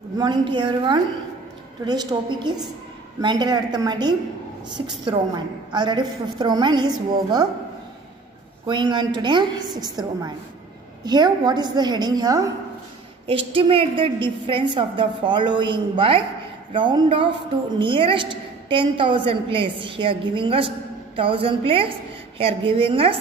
Good morning to everyone. Today's topic is mental arithmetic 6th Roman. Already 5th Roman is over. Going on today 6th Roman. Here what is the heading here? Estimate the difference of the following by round off to nearest 10,000 place. Here giving us 1000 place. Here giving us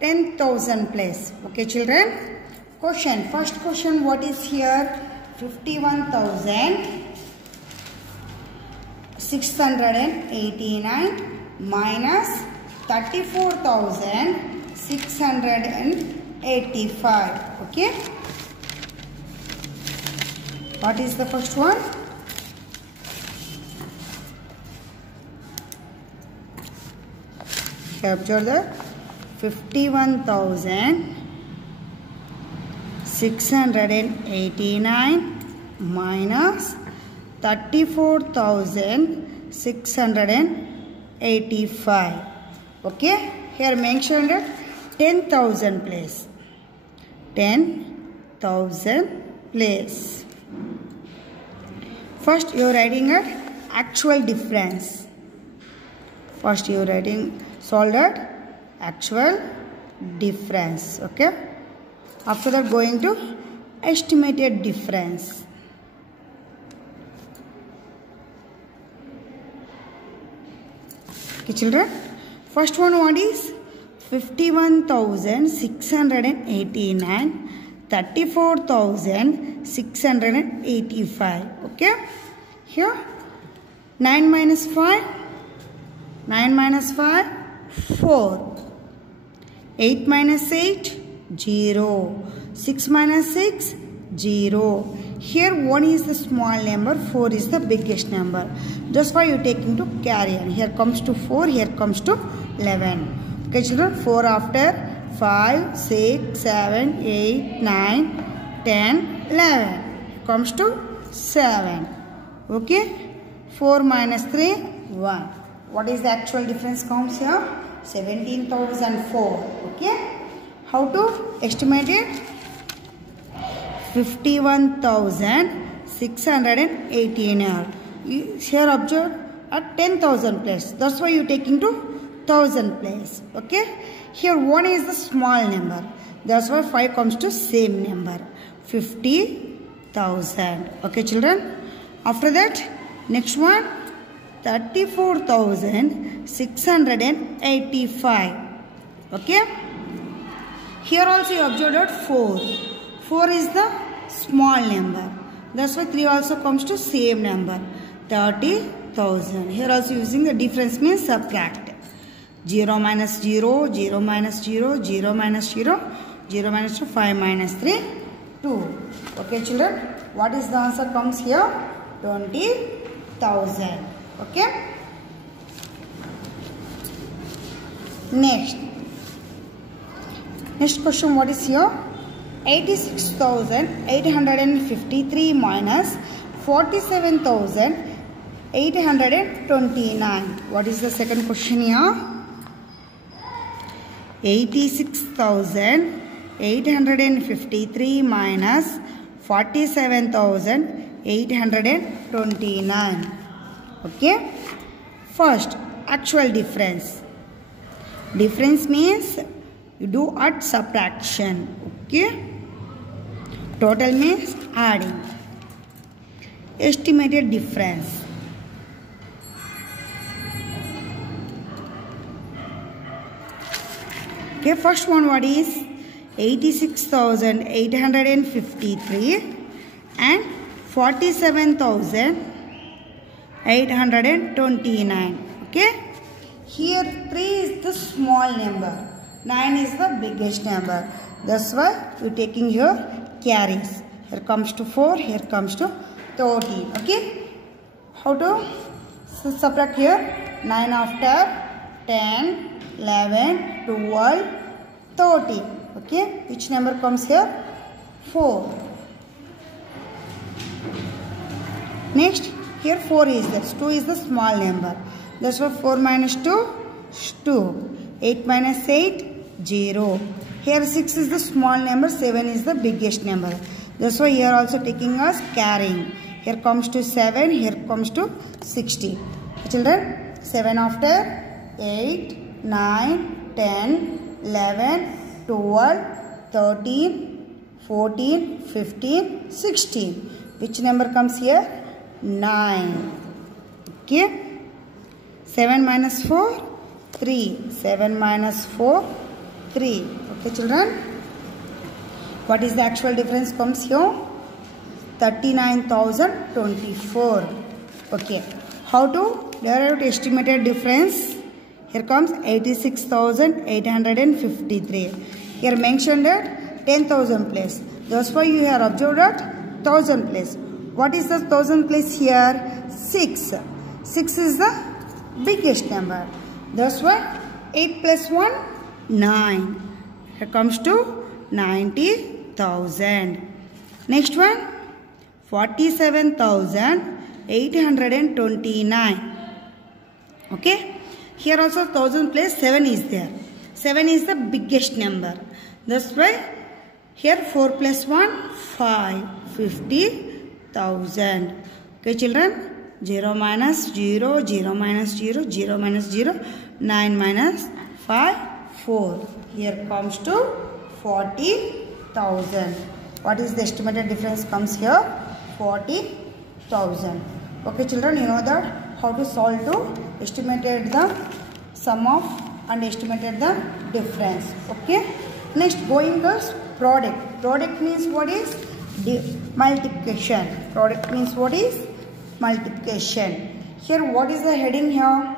10,000 place. Okay children. Question. First question, what is here? 51,689 minus 34,685. Okay. What is the first one? Capture the 51,689 minus 34,685. Okay, here mentioned 10,000 place. 10,000 place. First you are writing at actual difference. First you are writing solved at actual difference. Okay. After that going to estimated difference. Okay children, first one what is 51,689 34,685. Okay, here 9 minus 5 4, 8 minus 8 0, 6 minus 6 0. Here 1 is the small number, 4 is the biggest number. That's why you taking to carry on. Here comes to 4, here comes to 11. Okay children, 4 after 5, 6, 7, 8, 9, 10, 11. Comes to 7. Okay. 4 minus 3, 1. What is the actual difference comes here? 17,004. Okay. How to estimate it? 51,689. Here observe at 10,000 place. That's why you taking to 1,000 place. Okay. Here 1 is the small number. That's why 5 comes to same number. 50,000. Okay children. After that next one 34,685. Okay. Here also you observed 4. 4 is the small number. That's why 3 also comes to same number. 30,000. Here also using the difference means subtract. 0 minus 0, 0 minus 0, 0 minus 0, 0 minus 2, 5 minus 3, 2. Okay children. What is the answer comes here? 20,000. Okay. Next question, what is here? 86,853 minus 47,829. What is the second question here? 86,853 minus 47,829. Okay. First, actual difference. Difference means you do add subtraction. Okay. Total means adding. Estimated difference. Okay, first one what is 86,853 and 47,829. Okay. Here 3 is the small number. 9 is the biggest number. That's why you taking here carries. Here comes to 4, here comes to 13. Okay. How to subtract here? 9 after 10, 11, 12, 13. Okay. Which number comes here? 4. Next, here 4 is there. 2 is the small number. That's why 4 minus 2 is 2. 8 minus 8, 0. Here 6 is the small number, 7 is the biggest number. That's why here also taking us carrying. Here comes to 7. Here comes to 16. Children, 7 after 8, 9, 10, 11, 12, 13, 14, 15, 16. Which number comes here? 9. Okay. 7 minus 4, 3. 7 minus 4, 3. Okay, children. What is the actual difference comes here? 39,024. Okay. How to derive estimated difference? Here comes 86,853. Here mentioned at 10,000 place. That's why you have observed at 1,000 place. What is the 1,000 place here? 6. 6 is the biggest number. That's why 8 plus 1, 9. Here comes to 90,000. Next one, 47,829. Okay. Here also 1,000 place 7 is there. 7 is the biggest number. That's why here 4 plus 1, 5. 50,000. Okay, children. 0 minus 0, 0 minus 0, 0 minus 0, 9 minus 5, 4. Here comes to 40,000. What is the estimated difference comes here? 40,000. Okay, children, you know that how to solve to estimated the sum of and estimated the difference. Okay. Next, going to product. Product means what is? Multiplication. Product means what is? Multiplication. Here, what is the heading here?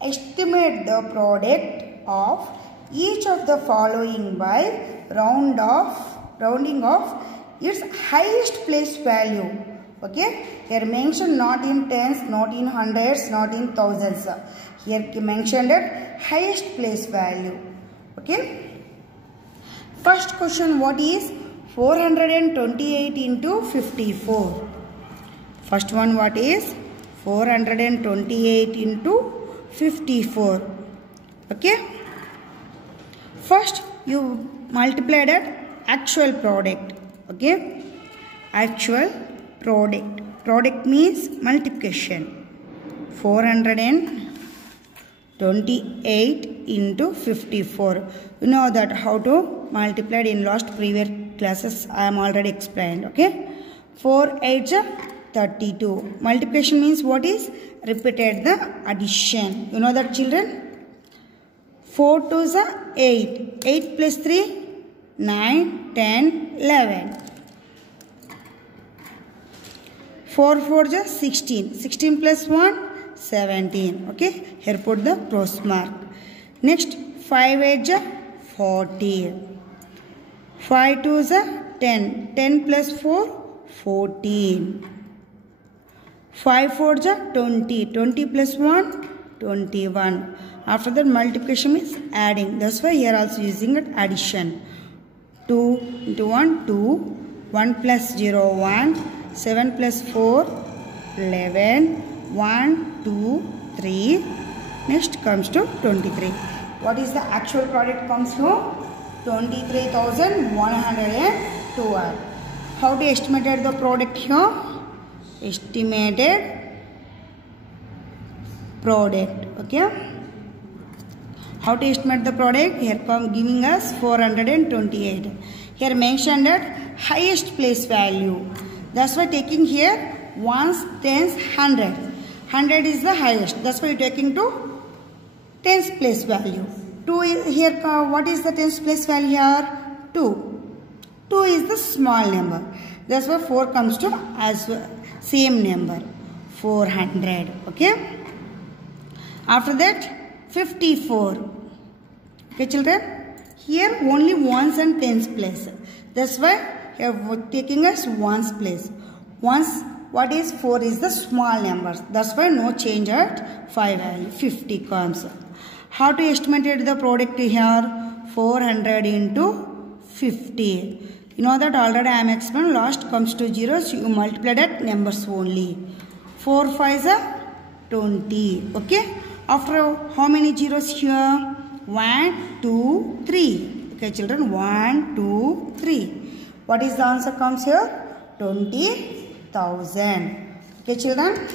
Estimate the product of each of the following by rounding off its highest place value. Okay. Here mentioned not in tens, not in hundreds, not in thousands. Here mentioned at highest place value. Okay. First question, what is 428 into 54? First one, what is 428 into 54? Okay. First, you multiply that actual product. Okay. Actual product. Product means multiplication. 428 into 54. You know that how to multiply in last previous classes. I am already explained. Okay. 4 8 32. Multiplication means what is? Repeated the addition. You know that, children? 4 2 8. 8 plus 3, 9, 10, 11. 4 4 16. 16 plus 1, 17. Okay. Here put the cross mark. Next, 5 8 40. 5 2 10. 10 plus 4, 14. 5 4 20. 20 plus 1, 21. After that, multiplication means adding. That's why here also using it addition. 2 into 1, 2. 1 plus 0, 1. 7 plus 4, 11. 1, 2, 3. Next comes to 23. What is the actual product comes to? 23,112. How to estimate the product here? Estimated product. Okay. How to estimate the product? Here come giving us 428. Here mentioned that highest place value. That's why taking here ones, tens, hundreds. 100 is the highest. That's why taking to tens place value. 2 is here. What is the tens place value here? 2. 2 is the small number. That's why 4 comes to as same number. 400. Okay. After that, 54. Okay, children. Here only ones and tens place. That's why here taking as ones place. Ones, what is 4 is the small numbers. That's why no change at 5 value. 50 comes. How to estimate the product here? 400 into 50. You know that already I am explaining. Last comes to zeros. You multiply that numbers only. 4 5 is 20. Okay. After how many zeros here? 1, 2, 3. Okay, children. 1, 2, 3. What is the answer comes here? 20,000. 1000. Okay children.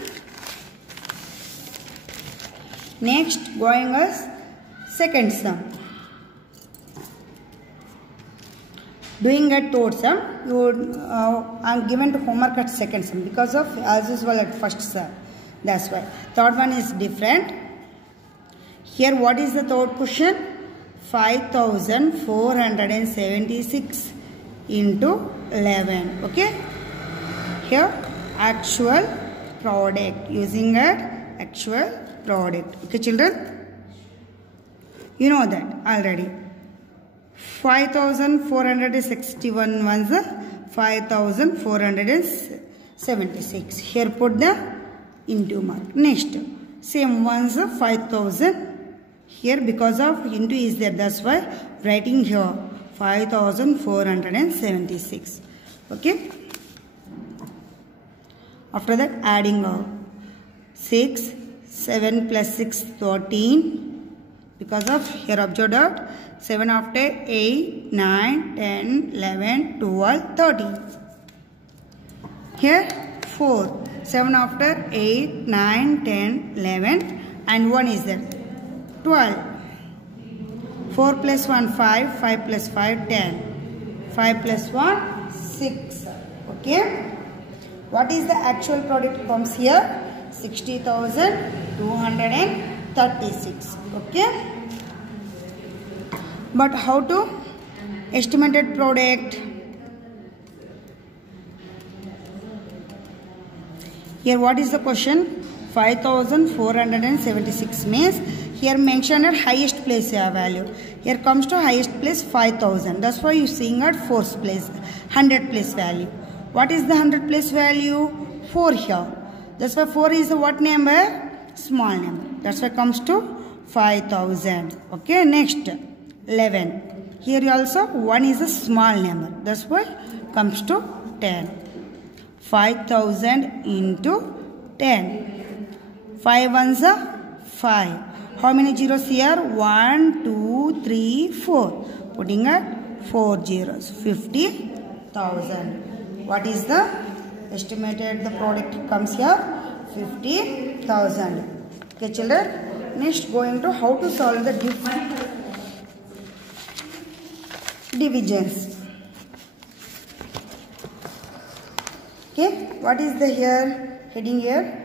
Next going as second sum. Doing a third sum, you would are given to homework at second sum because of as usual at first sum. That's why. Third one is different. Here what is the third question? 5476 into 11. Okay. Here actual product, using an actual product. Okay children. You know that already. 5461 ones 5476. Here put the into mark. Next same ones 5000. Here because of into is there, that's why writing here 5476. Okay. After that adding up 6, 7 plus 6 13. Because of here observed out 7 after 8, 9, 10, 11, 12, 13. Here 4, 7 after 8, 9, 10, 11 and 1 is there. 12. 4 plus 1, 5. 5 plus 5, 10. 5 plus 1, 6. Okay. What is the actual product comes here? 60,236. Okay. But how to estimated product? Here what is the question? 5476 means here mentioned at highest place value. Here comes to highest place 5000. That's why you seeing at fourth place 100 place value. What is the 100 place value? 4 here. That's why 4 is the what number? Small number. That's why comes to 5000. Okay. Next 11. Here also 1 is a small number. That's why comes to 10. 5000 into 10. 5 ones are 5. How many zeros here? 1, 2, 3, 4. Putting at 4 zeros. 50,000. What is the estimated the product comes here? 50,000. Okay children. Next going to how to solve the divisions. Okay. What is the here heading here?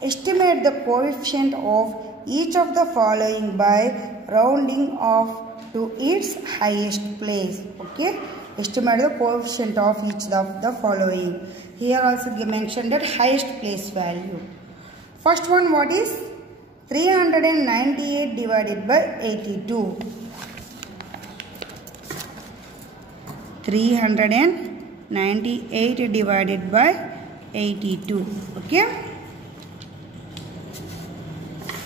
Estimate the coefficient of each of the following by rounding off to its highest place. Okay. Estimate the coefficient of each of the following. Here also mentioned that highest place value. First one what is? 398 divided by 82. 398 divided by 82. Okay.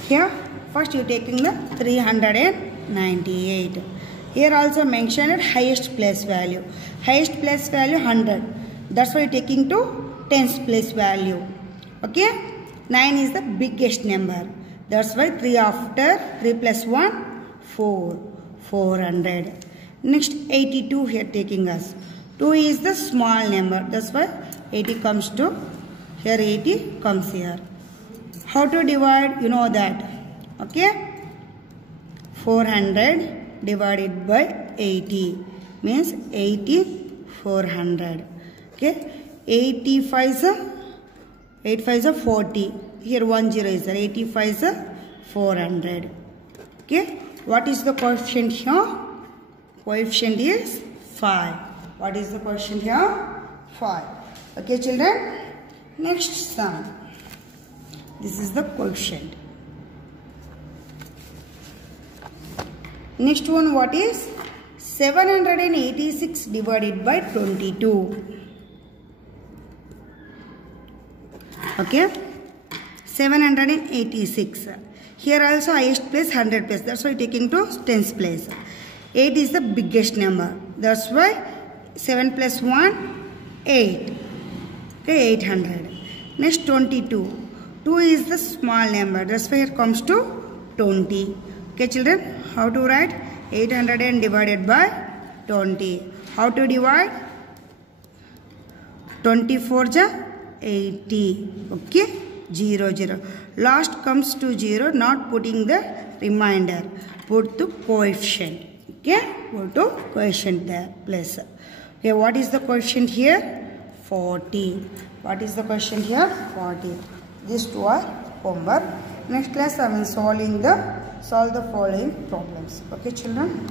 Here first you taking the 398. Here also mentioned at highest place value. Highest place value 100. That's why taking to tens place value. Okay. 9 is the biggest number. That's why 3 after 3 plus 1 4. 400. Next 82 here taking us. 2 is the small number. That's why 80 comes to here, 80 comes here. How to divide? You know that. Okay. 400 divided by 80 means 80 400. Okay. 85 is a 40. Here 10 is there. 85 is a 400. Okay. What is the coefficient here? Coefficient is 5. What is the coefficient here? 5. Okay children. Next sum. This is the coefficient. Next one what is? 786 divided by 22. Okay. 786. Here also highest place 100 place. That's why taking to tens place. 8 is the biggest number. That's why 7 plus 1 8. Okay, 800. Next 22. 2 is the small number. That's why here comes to 20. Okay children, how to write? 800 divided by 20. How to divide? 24 ja 80. Okay, 0, 0. Last comes to 0, not putting the remainder. Put the coefficient. Okay, put to coefficient there, place. Okay, what is the coefficient here? 40. What is the coefficient here? 40. These two are homework. Next class I will solve the following problems. Okay, children.